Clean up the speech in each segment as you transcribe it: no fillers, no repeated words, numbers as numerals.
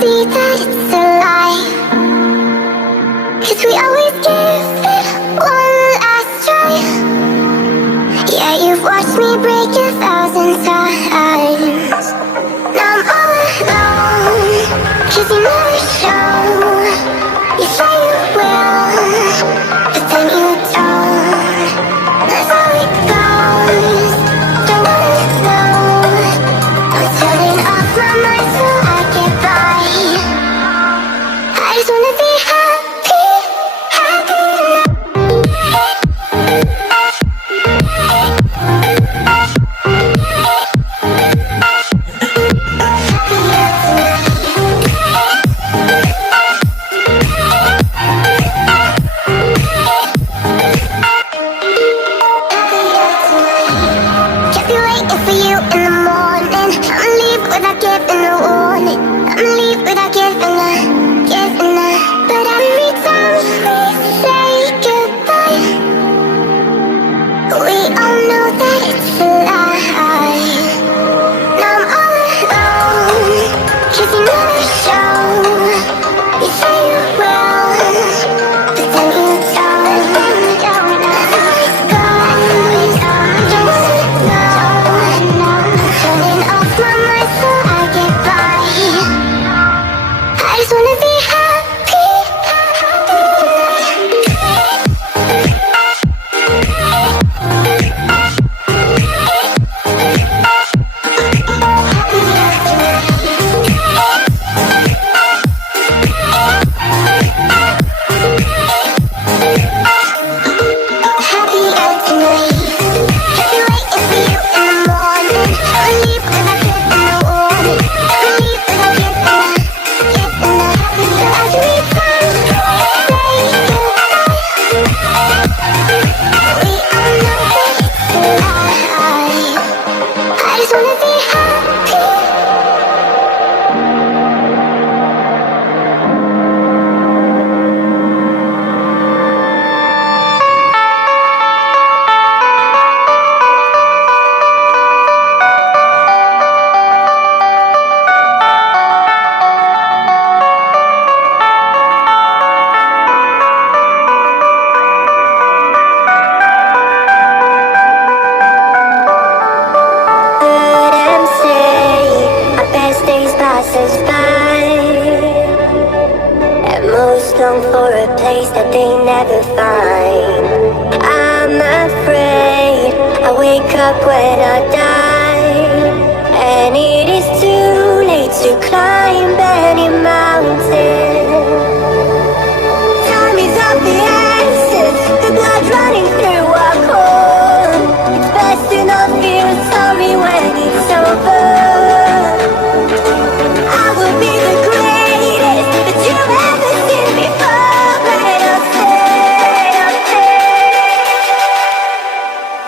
see that it's a lie, 'cause we always give it one last try. Yeah, you've watched me break 1,000 times. Now I'm all alone, 'cause you never show. You say you will, but then you don't. That's how it goes. Don't wanna know. I'm turning off my mind so I get by. I just wanna be happy, happy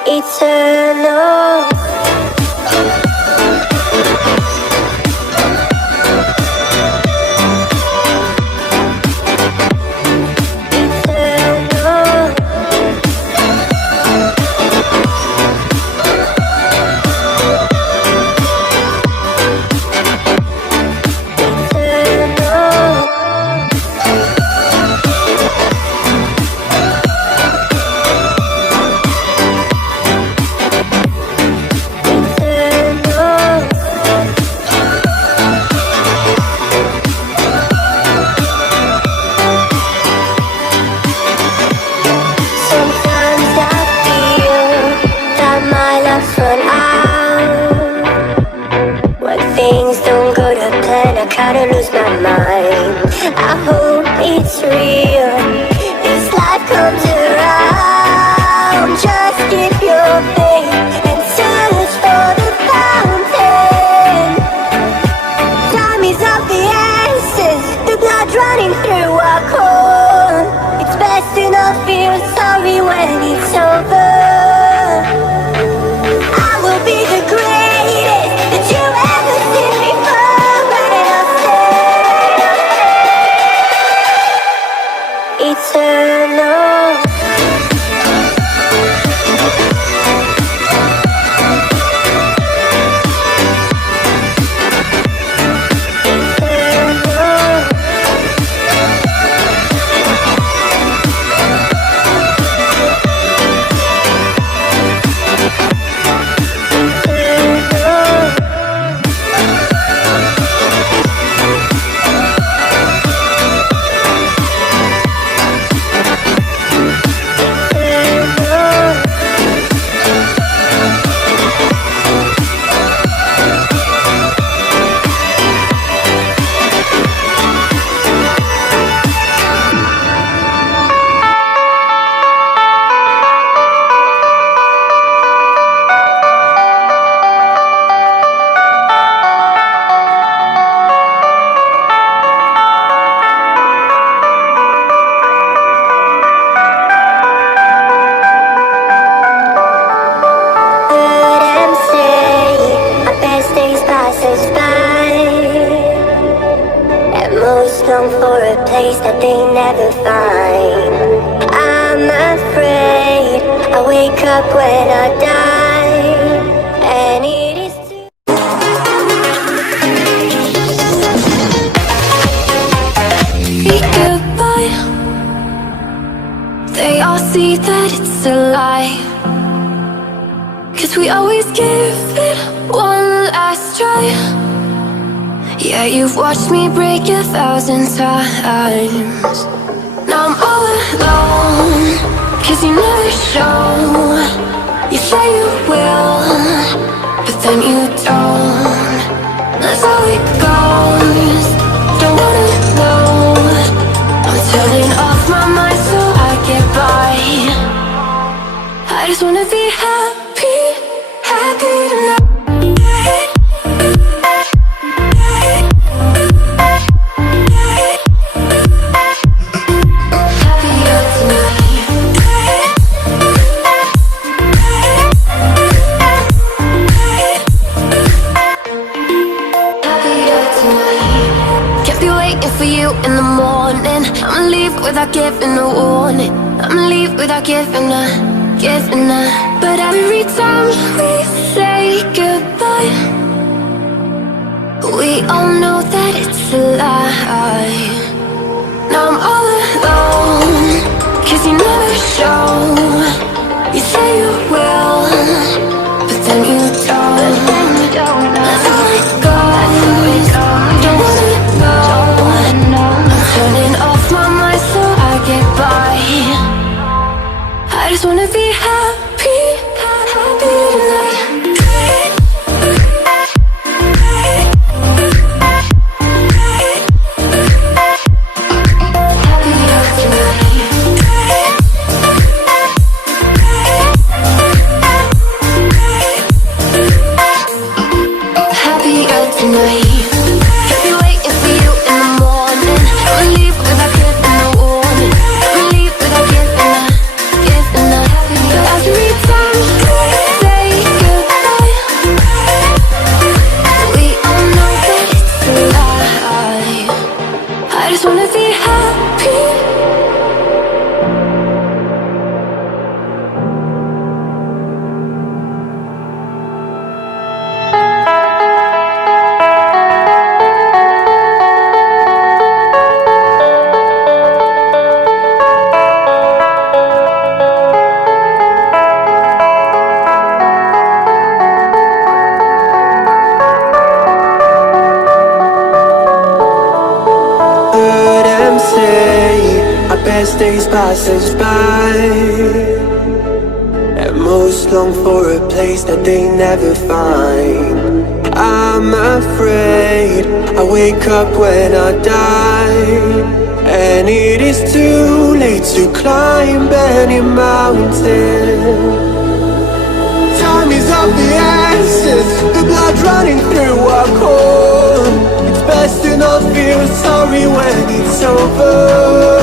eternal. most long for a place that they never find. I'm afraid I wake up when I die, and it is too. Goodbye. They all see that it's a lie, 'cause we always give it one last try. Yeah, you've watched me break 1,000 times. Now I'm all alone, 'cause you never show. You say you will, but then you don't. That's how it goes. Don't wanna know. I'm turning off my mind so I get by. I just wanna be happy, happy tonight. For you in the morning, I'ma leave without giving a warning. I'ma leave without giving a. But every time we say goodbye, we all know that it's a lie. Now I'm all alone, 'cause you never show. You say you will, but then you don't. That's how it goes. Don't wanna know. Turning off my mind so I get by. I just wanna be happy, happy tonight. Happier tonight. I just wanna be happy. Best days pass us by, and most long for a place that they never find. I'm afraid I wake up when I die, and it is too late to climb any mountain. Time is of the essence, the blood running through our core. It's best to not feel sorry when it's over.